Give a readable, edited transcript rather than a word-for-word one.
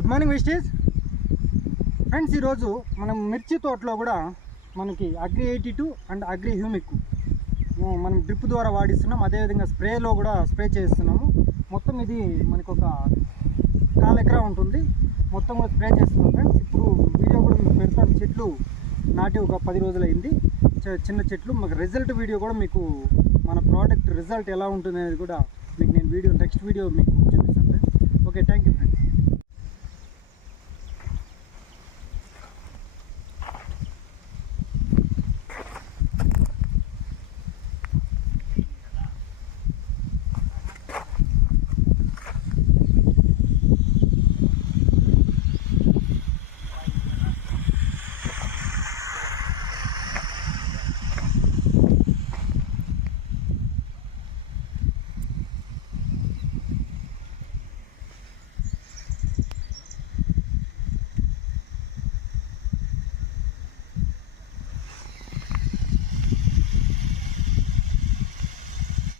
Good morning wastage friends. ఈరోజు మనం మిర్చి తోటలో కూడా మనకి అగ్రి 82 అండ్ అగ్రి హ్యూమిక్ మనం డ్రిప్ ద్వారా వాడిస్తున్నాం. అదేవిధంగా స్ప్రేలో కూడా స్ప్రే చేస్తున్నాము. మొత్తం ఇది మనకు ఒక 1/4 ఎకరా ఉంటుంది. మొత్తం కూడా స్ప్రే చేస్తున్నాం ఫ్రెండ్స్. ఇప్పుడు వీడియో కూడా మీకు పెడతాను. చెట్లు నాటి ఒక 10 రోజులు అయింది. చిన్న చెట్లు మాకు రిజల్ట్ వీడియో కూడా మీకు మన ప్రోడక్ట్ రిజల్ట్ ఎలా ఉంటుంది అనేది కూడా మీకు నేను నెక్స్ట్ వీడియో మీకు చూపిస్తాను friends. Okay, thank you friends.